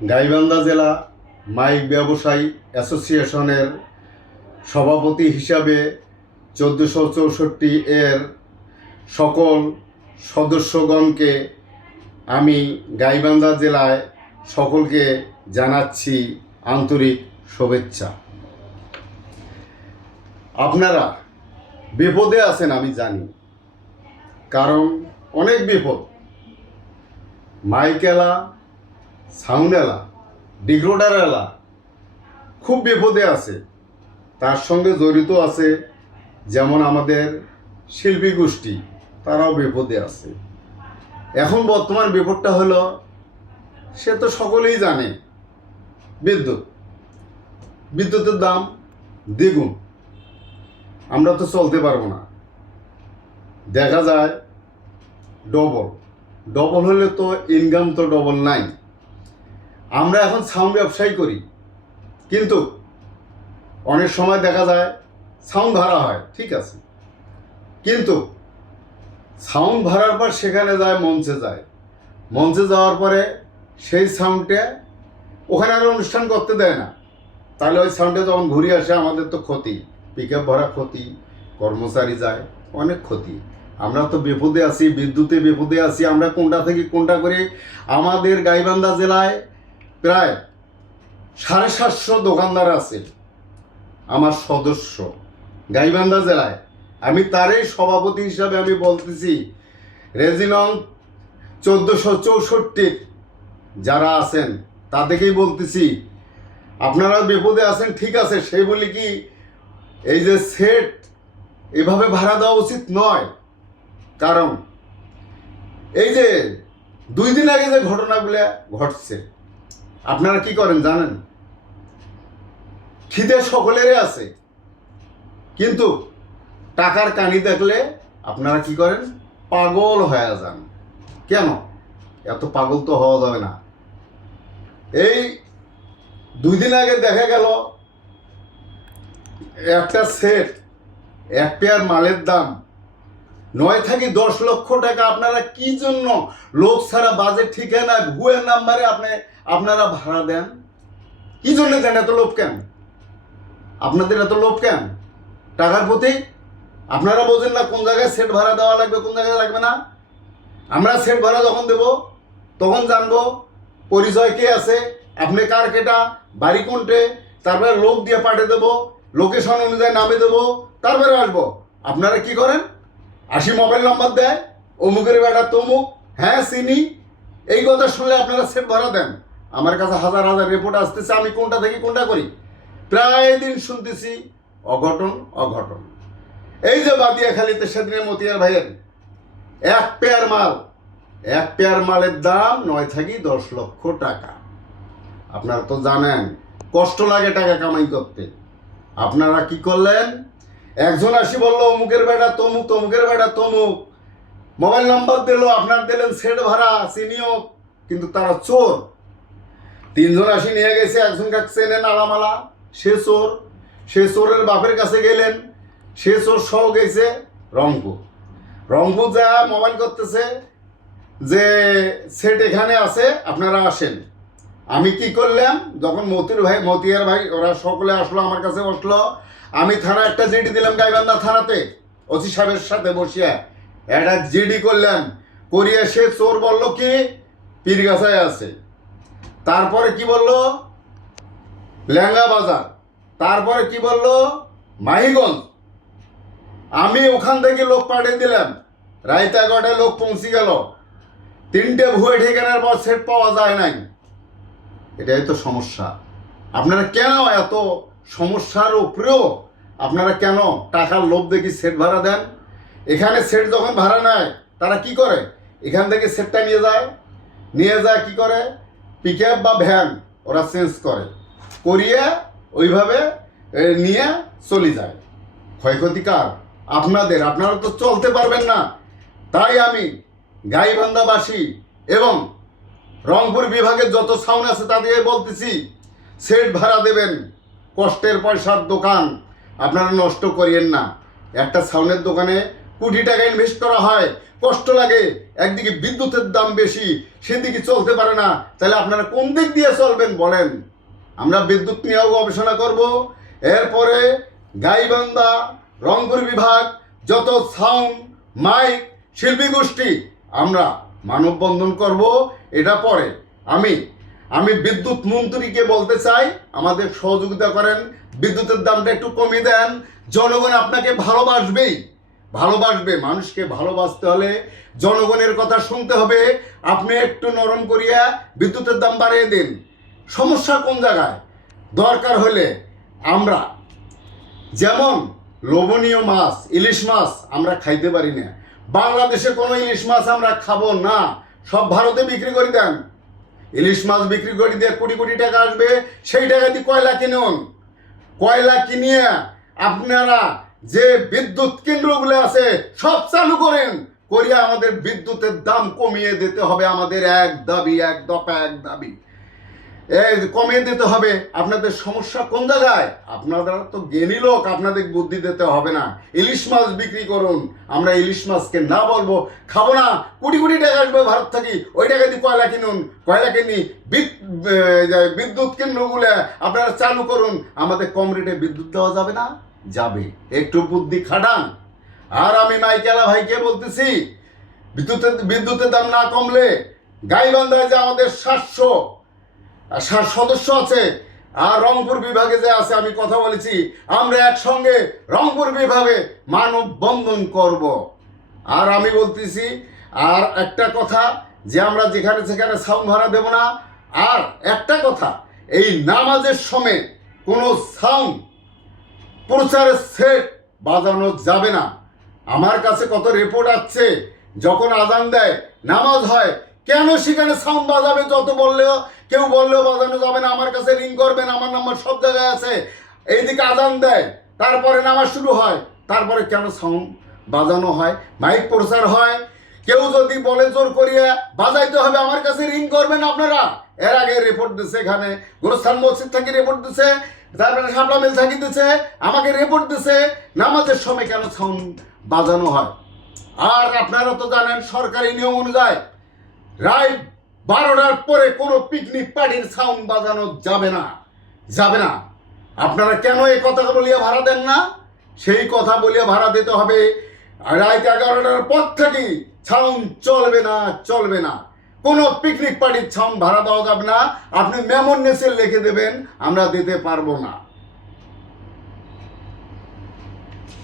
গাইবান্ধা জেলা মাইক ব্যবসায়ী অ্যাসোসিয়েশনের সভাপতি হিসাবে 1464 এর সকল সদস্যগণকে আমি গাইবান্ধা জেলায় সকলকে জানাচ্ছি আন্তরিক শুভেচ্ছা। আপনারা বিপদে আছেন আমি জানি, কারণ অনেক বিপদ। মাইক এলা, সাউন্ড এলা, ডিকোডার এলা খুব বিপদে আছে। তার সঙ্গে জড়িত আছে যেমন আমাদের শিল্পী গোষ্ঠী, তারাও বিপদে আছে। এখন বর্তমান বিপদটা হলো, সে তো সকলেই জানে, বিদ্যুতের দাম দ্বিগুণ। আমরা তো চলতে পারবো না, দেখা যায় ডবল হলে তো ইনকাম তো ডবল নাই। আমরা এখন সাউন্ড ব্যবসায়ী করি, কিন্তু অনেক সময় দেখা যায় সাউন্ড ভাড়া হয়, ঠিক আছে, কিন্তু সাউন্ড ভাড়ার পর সেখানে যায় মঞ্চে যাওয়ার পরে সেই সাউন্ডে ওখানে আর অনুষ্ঠান করতে দেয় না। তাহলে ওই সাউন্ডে যখন ঘুরে আসে আমাদের তো ক্ষতি, পিক আপ ভাড়া ক্ষতি, কর্মচারী যায়, অনেক ক্ষতি। আমরা তো বিপদে আছি, বিদ্যুতে বিপদে আছি। আমরা কোনটা থেকে কোনটা করে আমাদের গাইবান্ধা জেলায় প্রায় 750 দোকানদার আছে আমার সদস্য গাইবান্ধা জেলায়। আমি তারই সভাপতি হিসাবে আমি বলতেছি, রেজিনং 1464 যারা আছেন তাদেরকেই বলতেছি, আপনারা বিপদে আছেন, ঠিক আছে, সেই বলি কি এই যে সেট এভাবে ভাড়া দেওয়া উচিত নয়। কারণ এই যে 2 দিন আগে যে ঘটনাগুলো ঘটছে, আপনারা কি করেন জানেন? খিদে সকলেরই আছে, কিন্তু টাকার কানি দেখলে আপনারা কি করেন? পাগল হয়ে যান। কেন? এত পাগল তো হওয়া যাবে না। এই 2 দিন আগে দেখা গেল একটা সেট, এক পেয়ার মালের দাম 9 থেকে 10 লক্ষ টাকা। আপনারা কি জন্য লোক ছাড়া বাজেট ঠিকানা ভুয়ের নাম্বারে আপনারা ভাড়া দেন? কি জন্য দেন? এত লোভ কেন আপনাদের? এত লোভ কেন টাকার প্রতি? আপনারা বোঝেন না কোন জায়গায় সেট ভাড়া দেওয়া লাগবে, কোন জায়গায় লাগবে না? আমরা সেট ভাড়া যখন দেব তখন জানবো পরিচয় কে আছে, আপনি কার কেটা, বাড়ি কোনটে, তারপরে লোক দিয়ে পাঠিয়ে দেবো, লোকেশন অনুযায়ী নামে দেবো, তারপরে আসবো। আপনারা কি করেন? 80 মোবাইল নাম্বার দেয়, অমুকের বেটা তমুক, হ্যাঁ চিনি, এই কথা শুনলে আপনারা সেট ভাড়া দেন। আমার কাছে হাজার হাজার রিপোর্ট আসতেছে, আমি কোনটা থেকে কোনটা করি। প্রায় দিন শুনতেছি অঘটন। এই যে বাদিয়াখালীতে সেদিনে মতিয়ার ভাইয়ের এক পেয়ার মালের দাম 9 থেকে 10 লক্ষ টাকা। আপনারা তো জানেন কষ্ট লাগে টাকা কামাই করতে। আপনারা কি করলেন? একজন আসি বললো অমুকের বেটা তমুক, তমুকের বেটা তমুক, মোবাইল নাম্বার দিল, আপনার দিলেন সেট ভাড়া, চিনিও, কিন্তু তারা চোর। 3 জন আসি নিয়ে গেছে, একজন কাছে চেনেন আলামালা, সে চোর। সে চোরের বাপের কাছে গেলেন, সে চোর সহ গেছে রংপুর যা মোবাইল করতেছে যে সেট এখানে আছে, আপনারা আসেন। আমি কি করলাম, যখন মতিয়ার ভাই ওরা সকলে আসলো, আমার কাছে বসলো, আমি থানা একটা জিডি দিলাম গাইবান্ধা থানাতে, ওসি সাহেবের সাথে বসিয়া একটা জিডি করলাম। করিয়া সে চোর বলল কি পীরগাছায় আছে, তারপরে কি বলল লেঙ্গা বাজার, তারপরে কি বলল মাহিগঞ্জ। আমি ওখান থেকে লোক পাঠিয়ে দিলাম, রাত 11টায় লোক পৌঁছে গেল। 3টে ভুয়ে ঠিকানার পর সেট পাওয়া যায় নাই। এটাই তো সমস্যা। আপনারা কেন এত সমস্যার উপরেও আপনারা কেন টাকার লোভ দেখি সেট ভাড়া দেন? এখানে সেট যখন ভাড়া নেয় তারা কি করে? এখান থেকে সেটটা নিয়ে যায় কি করে? পিক আপ বা ভ্যান ওরা চেঞ্জ করিয়ে ওইভাবে নিয়ে চলে যায়। ক্ষয়ক্ষতি কার? আপনাদের। আপনারা তো চলতে পারবেন না। তাই আমি গাইবান্ধাবাসী এবং রংপুর বিভাগের যত সাউন্ড আছে তাদের বলতেছি, সেট ভাড়া দেবেন, কষ্টের পয়সার দোকান, আপনারা নষ্ট করিয়েন না। একটা সাউন্ডের দোকানে কোটি টাকা ইনভেস্ট করা হয়, কষ্ট লাগে, একদিকে বিদ্যুতের দাম বেশি, সেদিকে চলতে পারে না, তাহলে আপনারা কোন দিক দিয়ে চলবেন বলেন? আমরা বিদ্যুৎ নিয়েও গবেষণা করব। এরপরে গাইবান্ধা, রংপুর বিভাগ, যত সাউন্ড মাইক শিল্পী গোষ্ঠী আমরা মানববন্ধন করব। এটা পরে আমি বিদ্যুৎ মন্ত্রীকে বলতে চাই, আমাদের সহযোগিতা করেন, বিদ্যুতের দামটা একটু কমিয়ে দেন। জনগণ আপনাকে ভালোবাসবে। মানুষকে ভালোবাসতে হলে জনগণের কথা শুনতে হবে। আপনি একটু নরম করিয়া বিদ্যুতের দাম বাড়িয়ে দিন। সমস্যা কোন জায়গায়? দরকার হলে আমরা যেমন লোভনীয় মাছ, ইলিশ মাছ আমরা খাইতে পারি না, বাংলাদেশে কোনো ইলিশ মাছ আমরা খাবো না, সব ভারতে বিক্রি করে দেন। ইলিশ মাছ বিক্রি করে দিয়ে কোটি কোটি টাকা আসবে, সেই টাকা দিয়ে কয়লা কিনুন। কয়লা কিনিয়ে আপনারা যে বিদ্যুৎ কেন্দ্রগুলো আছে সব চালু করিয়া আমাদের বিদ্যুতের দাম কমিয়ে দিতে হবে। আমাদের এক দাবি, এক দফা এক দাবি, কমিয়ে দিতে হবে। আপনাদের সমস্যা কোন জায়গায়? আপনারা তো জ্ঞানী লোক, আপনাদের বুদ্ধি দিতে হবে না। ইলিশ মাছ বিক্রি করুন, আমরা ইলিশ মাছকে না বলবো খাবো না। কোটি কোটি টাকা আসবে ভারত থেকে, ওই টাকা দিয়ে কয়লা কিনুন, কয়লা কিনি বিদ্যুৎ কেন্দ্রগুলো আপনারা চালু করুন। আমাদের কম রেটে বিদ্যুৎ দেওয়া যাবে না? যাবে, একটু বুদ্ধি খাটান। আর আমি মাইকেলা ভাইকে বলতেছি, বিদ্যুতের দাম না কমলে গাইবান্ধায় যে আমাদের 700 সদস্য আছে, আর রংপুর বিভাগে যে আছে, আমি কথা বলেছি, আমরা একসঙ্গে রংপুর বিভাগে মানববন্ধন করব। আর আমি বলতেছি আর একটা কথা, যে আমরা যেখানে সেখানে সাউন্ড ভাড়া দেব না। আর একটা কথা, এই নামাজের সময় কোনো সাউন্ড প্রচারের সেট বাজানো যাবে না। আমার কাছে কত রিপোর্ট আসছে, যখন আজান দেয়, নামাজ হয়, কেন সেখানে সাউন্ড বাজাবে? কেউ বললেও বাজানো যাবে না। আমার কাছে রিং করবেন, আমার নাম্বার সব জায়গায় আছে। এইদিকে আজান দেয়, তারপরে নামাজ শুরু হয়, তারপরে কেন সাউন্ড বাজানো হয়? মাইক প্রচার হয়, কেউ যদি বলে জোর করিয়া বাজাইতে হবে, আমার কাছে রিং করবেন আপনারা। এর আগে রিপোর্ট দিচ্ছে, এখানে গোরস্থান মসজিদ থেকে রিপোর্ট দিচ্ছে, তারপরে শাপলা মিল থাকি দিচ্ছে, আমাকে রিপোর্ট দিচ্ছে নামাজের সময় কেন সাউন্ড বাজানো হয়। আর আপনারা তো জানেন সরকারি নিয়ম অনুযায়ী রাত 12টার পরে কোনো পিকনিক পার্টির সাউন্ড বাজানো যাবে না। আপনারা কেন এই কথা বলিয়া ভাড়া দেন না? সেই কথা বলিয়া ভাড়া দিতে হবে। রাত 11টার পর থেকে সাউন্ড চলবে না। কোনো পিকনিক পার্টির সাউন্ড ভাড়া দেওয়া যাবে না। আপনি মেমন নেসে লিখে দেবেন, আমরা দিতে পারবো না।